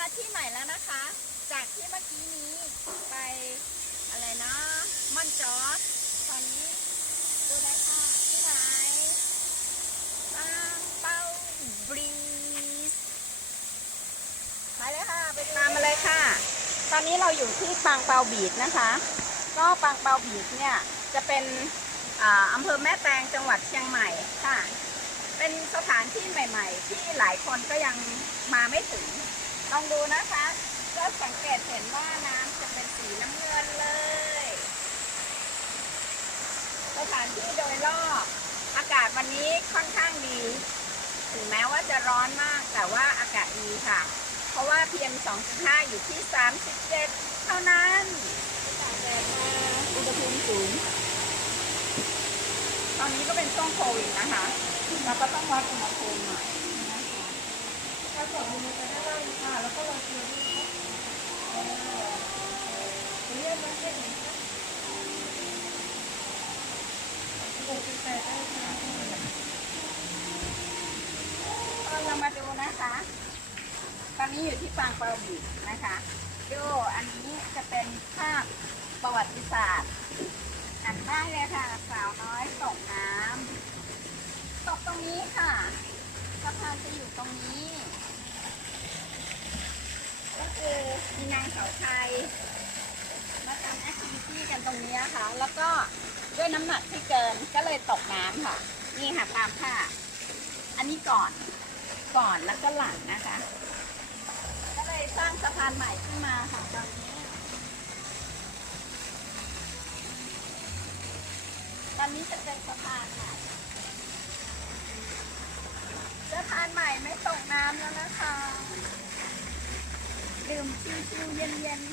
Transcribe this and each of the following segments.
มาที่ใหม่แล้วนะคะ จากที่เมื่อกี้นี้ไปอะไรนะม่อนจอสตอนนี้ดูเลยค่ะที่ไหนบางเป้าบรีสไปเลยค่ะไปตามมาเลยค่ะ ตอนนี้เราอยู่ที่ปางเปาบีดนะคะ ก็ปางเปาบีดเนี่ยจะเป็นอำเภอแม่แตงจังหวัดเชียงใหม่ค่ะ เป็นสถานที่ใหม่ ๆ ที่หลายคนก็ยังมาไม่ถึง ลองดูนะคะ ก็สังเกตเห็นว่าน้ำจะเป็นสีน้ำเงินเลย สถานที่โดยรอบอากาศวันนี้ค่อนข้างดี ถึงแม้ว่าจะร้อนมากแต่ว่าอากาศดีค่ะ เพราะว่า PM 2.5 อยู่ที่ 37 เท่านั้นตากแดดมาอุณหภูมิสูง ตอนนี้ก็เป็นช่วงโควิดนะคะ เราก็ต้องวัดอุณหภูมิหน่อยนะคะ ถ้าสอบมือไปด้านล่างค่ะ แล้วก็ลองเทียบดูค่ะเออเรียกมาให้เห็นค่ะหกสิบแปดได้ค่ะตอนเรามาดูนะคะ ตอนนี้อยู่ที่ปางปราบีดนะคะดูอันนี้จะเป็นภาพประวัติศาสตร์อ่านได้เลยค่ะ สาวน้อยตกน้ำตกตรงนี้ค่ะสะพานจะอยู่ตรงนี้ือมีนางสาวไทยมาทำแอคทิวิตี้กันตรงนี้นะคะแล้วก็ด้วยน้ำหนักที่เกินก็เลยตกน้ำค่ะ นี่ค่ะตามภาพอันนี้ก่อนก่อนแล้วก็หลังนะคะ ก็เลยสร้างสะพานใหม่ขึ้นมาค่ะตอนนี้ ตอนนี้จะเป็นสะพานใหม่สะพานใหม่ไม่ตกน้ำแล้วนะคะ ดื่มชิวๆเย็นๆ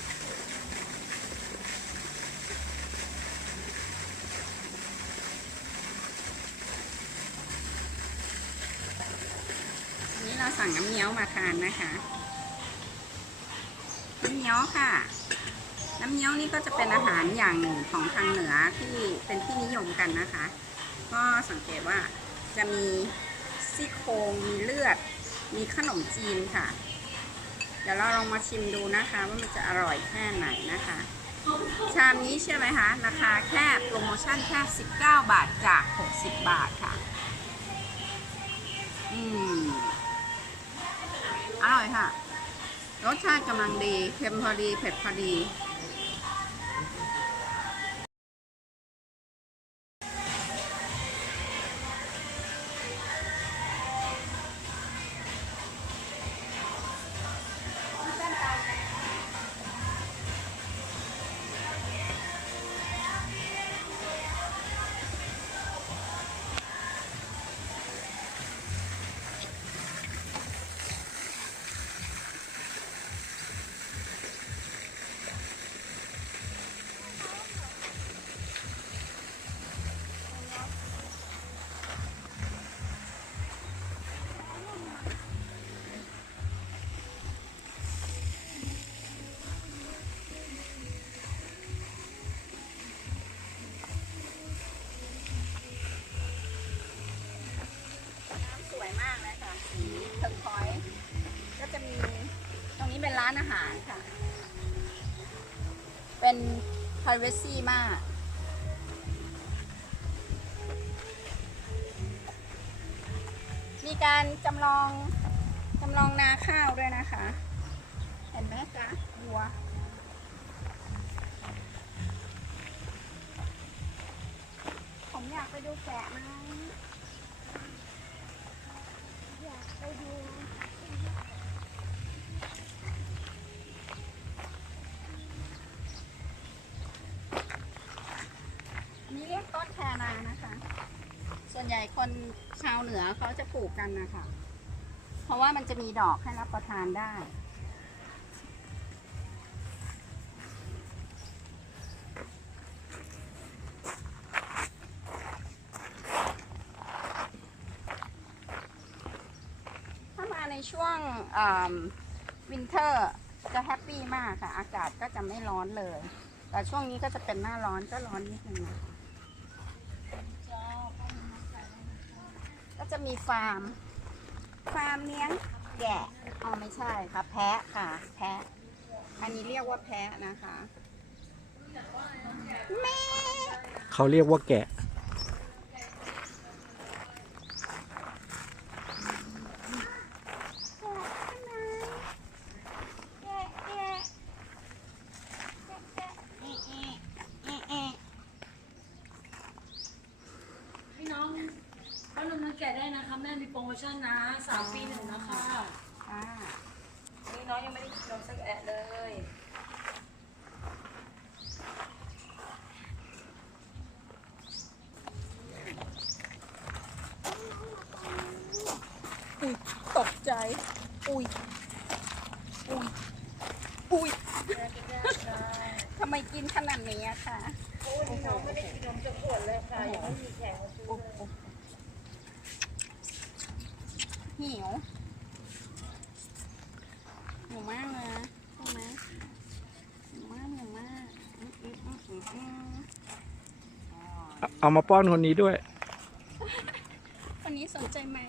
วันนี้เราสั่งน้ำเงี้ยวมาทานนะคะ น้ำเงี้ยวค่ะ น้ำเงี้ยวนี่ก็จะเป็นอาหารอย่างหนึ่งของทางเหนือที่เป็นที่นิยมกันนะคะ ก็สังเกตว่าจะมีซี่โครงมีเลือด มีขนมจีนค่ะ ดี๋ยวเราลองมาชิมดูนะคะว่ามันจะอร่อยแค่ไหนนะคะ ชามนี้ใช่ไหมคะ ราคาแค่โปรโมชั่นแค่ 19 บาทจาก 60 บาทค่ะ อืม อร่อยค่ะ รสชาติกำลังดี เค็มพอดี เผ็ดพอดี ร้านอาหารค่ะ เป็น privacy มาก มีการจำลองจำลองนาข้าวด้วยนะคะ เห็นไหมจ๊ะวัวผมอยากไปดูแกะมั้งอยากไปดู ญ่คนชาวเหนือเขาจะปลูกกันนะคะ เพราะว่ามันจะมีดอกให้รับประทานได้ ถ้ามาในช่วงวินเทอร์จะแฮปปี้มากค่ะ อากาศก็จะไม่ร้อนเลย แต่ช่วงนี้ก็จะเป็นหน้าร้อนก็ร้อนนิดนึงนะคะ ก็จะมีฟาร์ม ฟาร์มเลี้ยงแกะอ๋อไม่ใช่ค่ะ แพะค่ะ แพะ อันนี้เรียกว่าแพะนะคะแม่เขาเรียกว่าแกะแกะแกะแกะแกะแอะ แอะแอะพี่น้องป้าลุงนังแกะได้นะคะแม่มีโปรโมชั่นนะสามปีหนึ่งนะคะค่ะนี่น้องยังไม่ได้กินนมสักแอะเลย ตกใจ อุ้ย อุ้ย อุ้ยทำไมกินขนาดนี้อะคะ น้องไม่ได้กินนมจะขวดเลยค่ะยังไม่มีแขกมาซื้อเลย หิวหิวมากเลยนะใช่ไหมหิวมากหิวมากอืมอืมอืมอืมอืมอ๋อเอาเอามาป้อนคนนี้ด้วยคนนี้สนใจไหม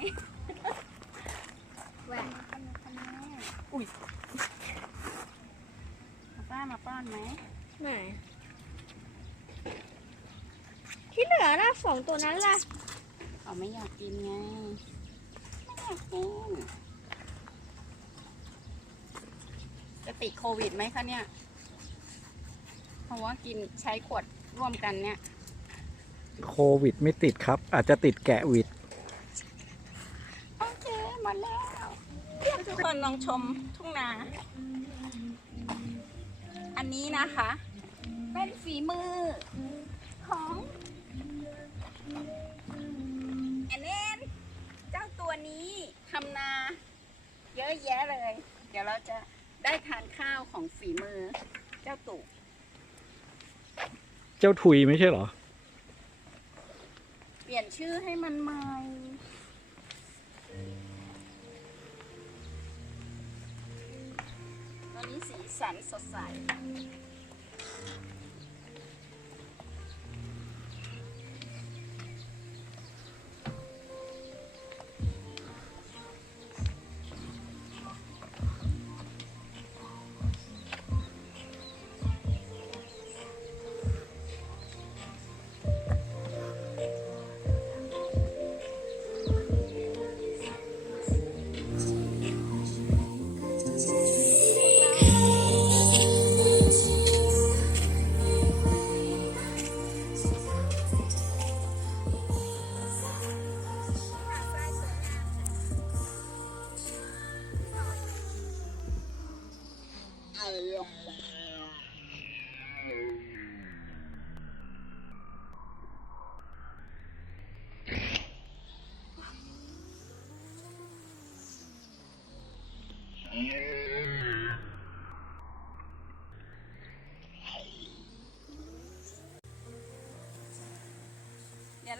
แหวนมาคนนี้คนนี้อุ้ยเอาป้ามาป้อนไหมไหนที่เหลือล่ะสองตัวนั้นล่ะเขาไม่อยากกินไงไม่อยากกิน จะติดโควิดไหมคะเนี่ย เพราะว่ากินใช้ขวดร่วมกันเนี่ย โควิดไม่ติดครับ อาจจะติดแกะวิด โอเคหมดแล้ว ทุกคนลองชมทุ่งนา อันนี้นะคะ เป็นฝีมือ ทำนา เยอะแยะเลย เดี๋ยวเราจะได้ทานข้าวของฝีมือ เจ้าตู่เจ้าถุยไม่ใช่เหรอ เปลี่ยนชื่อให้มันใหม่ตอนนี้สีสันสดใส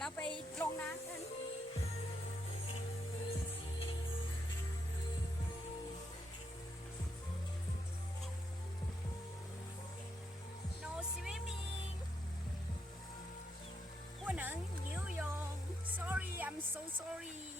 เดี๋ยวเราไปลงน้ำกัน No swimming 不能游泳 Sorry I'm so sorry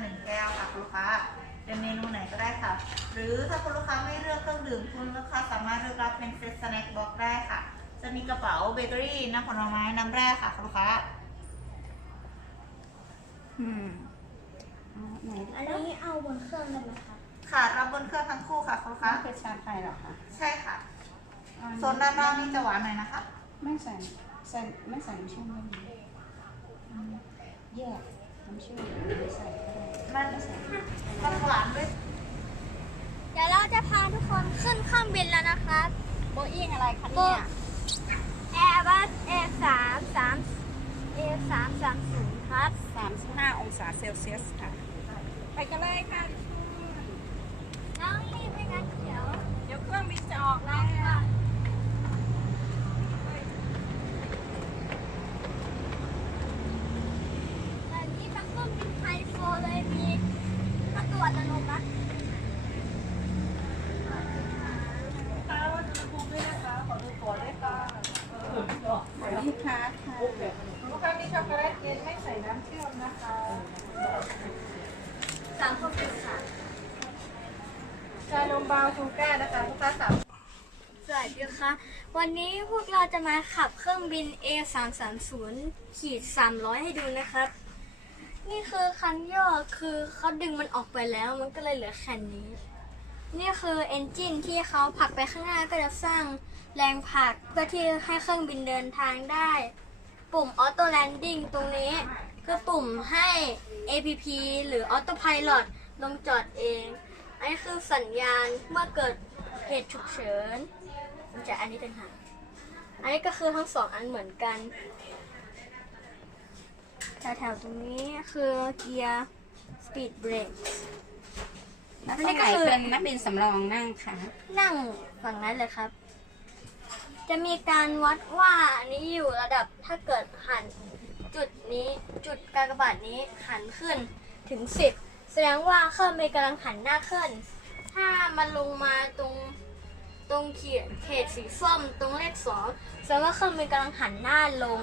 หนึ่งแก้วค่ะคุณลูกค้าเป็นเมนูไหนก็ได้ค่ะ หรือถ้าคุณลูกค้าไม่เลือกเครื่องดื่มคุณลูกค้าสามารถเลือกรับเป็นเซตสแน็คบ็อกได้ค่ะ จะมีกระเป๋าเบเกอรี่น้ำผลไม้น้ำแร่ค่ะคุณลูกค้าอืมเอาไหนอันนี้เอาบนเครื่องได้ไหมคะค่ะรับบนเครื่องทั้งคู่ค่ะคุณลูกค้านี่คือชาไทยเหรอคะใช่ค่ะโซนด้านนอกนี่จะหวานหน่อยนะคะ ไม่ใส่ใส่ไม่ใส่น้ำเชื่อมไม่มีอืมแยก น้ำเชื่อมไม่ใส่ก็ได้มันไม่ใส่มันหวานด้วยเดี๋ยวเราจะพาทุกคนขึ้นเครื่องบินแล้วนะครับโบอิงอะไรคะเนี่ย Airbus A 3 3 A 3 3 0ครับ35องศาเซลเซียสค่ะ ไปกันเลยค่ะน้องรีบไม่งั้นเดี๋ยว เดี๋ยวเครื่องบินจะออกแล้ว แต่นี่ทั้งเครื่องบินไฮโฟเลยมีประตูอัตโนมัติ ลูก ค้าค่ะลูกค้ามีช็อกโกแลตเย็นไม่ใส่น้ำเชื่อมนะคะสามคนเป็นค่ะชานมบราวน์ชูก้านะคะลูกค้าสามสวัสดีค่ะ วันนี้พวกเราจะมาขับเครื่องบิน A 3 3 0ขีด300 ให้ดูนะครับ นี่คือคันย่อคือเขาดึงมันออกไปแล้วมันก็เลยเหลือแค่นี้ นี่คือเอนจินที่เขาผลักไปข้างหน้าก็จะสร้าง แรงผลักเพื่อที่ให้เครื่องบินเดินทางได้ ปุ่ม Auto Landing ตรงนี้ คือปุ่มให้ APP หรือ Auto Pilot ลงจอดเอง อันนี้คือสัญญาณเมื่อเกิดเหตุฉุกเฉินมันจะอันนี้ต่างหากอันนี้ก็คือทั้งสองอันเหมือนกันแถวๆตรงนี้คือเกียร์ Speed Brake แล้วตรงไหนเป็นนักบินสำรองนั่งค่ะนั่งฝั่งนั้นเลยครับ จะมีการวัดว่าอันนี้อยู่ระดับถ้าเกิดหันจุดนี้จุดกากบาทนี้หันขึ้นถึง 10 แสดงว่าเครื่องบินกำลังหันหน้าขึ้น ถ้ามันลงมาตรงตรงเขียเขตสีส้มตรงเลขสองแสดงว่าเครื่องบินกำลังหันหน้าลง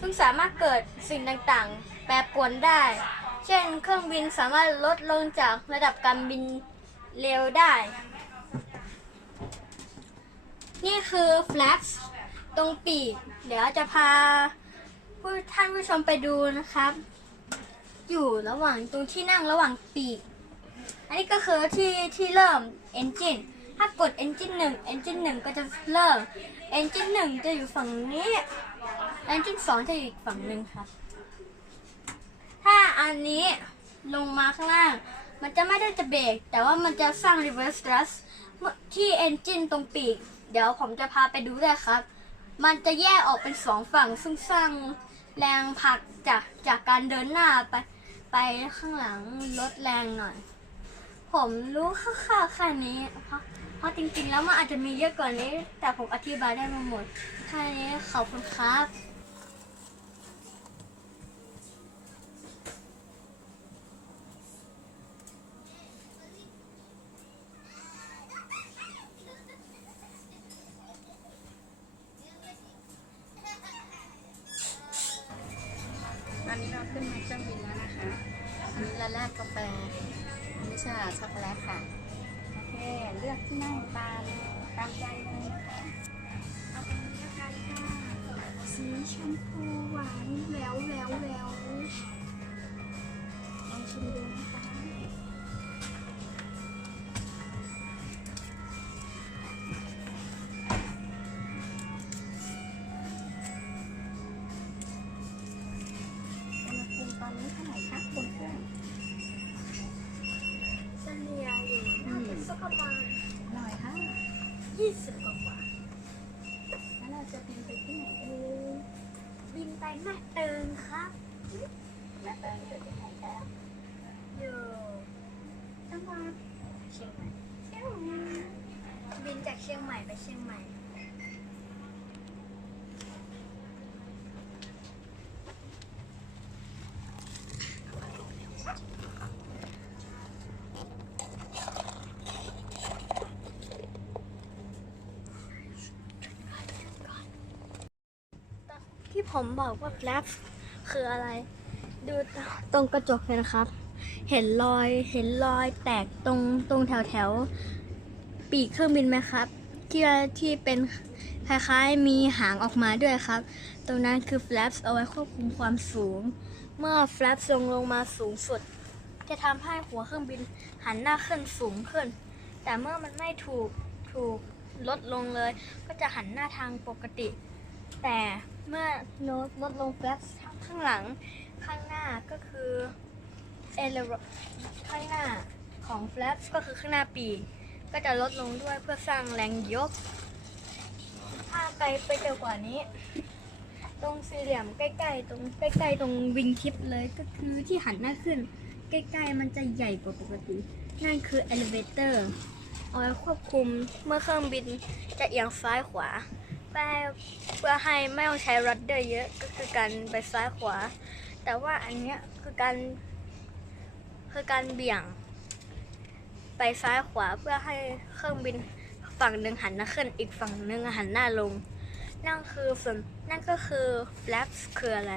ซึ่งสามารถเกิดสิ่งต่างๆ แปรปรวนได้ เช่น เครื่องบินสามารถลดลงจากระดับการบินเร็วได้ นี่คือ flaps ตรงปีก เดี๋ยวจะพาผู้ท่านผู้ชมไปดูนะครับ อยู่ระหว่างตรงที่นั่งระหว่างปีก อันนี้ก็คือที่ที่เริ่ม engine ถ้ากด engine 1 engine 1 ก็จะเริ่ม engine 1 จะอยู่ฝั่งนี้ engine 2 จะอยู่อีกฝั่งหนึ่งครับ ถ้าอันนี้ลงมาข้างล่าง มันจะไม่ได้จะเบรกแต่ว่ามันจะสร้าง reverse thrust ที่ engine ตรงปีก ดี๋ยวผมจะพาไปดูด้วยครับ มันจะแยกออกเป็นสองฝั่งซึ่งสร้างแรงผลักจากจากการเดินหน้าไปไปข้างหลังลดแรงหน่อย ผมรู้คร่าวๆแค่นี้เพราะเพราะจริงๆแล้วมันอาจจะมีเยอะกว่านี้ แต่ผมอธิบายได้มาหมดแค่นี้ขอบคุณครับ อกที่นั่งตามตามใจเลยนะคะสีชมพูหวานแหววแหววแหววลองชิมดูนะคะ ยี่สิบกว่าแล้วเราจะบินไปที่ไหนเอเอบินไปแม่เติงครับแม่เติงอยู่ที่ไหนคะอยู่จังหวัดเชียงใหม่บินจากเชียงใหม่ไปเชียงใหม่ ที่ผมบอกว่า flaps คืออะไร ดูตรงกระจกเลยนะครับ เห็นรอยเห็นรอยแตกตรงตรงแถวแถวปีกเครื่องบินไหมครับที่ที่เป็นคล้ายๆมีหางออกมาด้วยครับ ตรงนั้นคือ flaps เอาไว้ควบคุมความสูง เมื่อ flaps ลงลงมาสูงสุด จะทำให้หัวเครื่องบินหันหน้าขึ้นสูงขึ้น แต่เมื่อมันไม่ถูกถูกลดลงเลย ก็จะหันหน้าทางปกติ แต่ เมื่อโน้ตลดลง flaps ข้างหลังข้างหน้าก็คือเอเลข้างหน้าของ flaps ก็คือข้างหน้าปีกก็จะลดลงด้วยเพื่อสร้างแรงยก ถ้าไกลไปเร็วกว่านี้ ตรงสี่เหลี่ยมใกล้ๆตรงใกล้ๆตรงวิงทิปเลยก็คือที่หันหน้าขึ้น ใกล้ๆมันจะใหญ่กว่าปกติ นั่นคือ elevator เอาไว้ควบคุมเมื่อเครื่องบินจะเอียงซ้ายขวา เพื่อให้เพื่อให้ไม่ต้องใช้รัดเดอร์เยอะก็คือการไปซ้ายขวา แต่ว่าอันเนี้ยคือการคือการเบี่ยง ไปซ้ายขวาเพื่อให้เครื่องบินฝั่งหนึ่งหันหน้าขึ้นอีกฝั่งหนึ่งหันหน้าลง นั่นคือส่วนนั่นก็คือแฟลปคืออะไร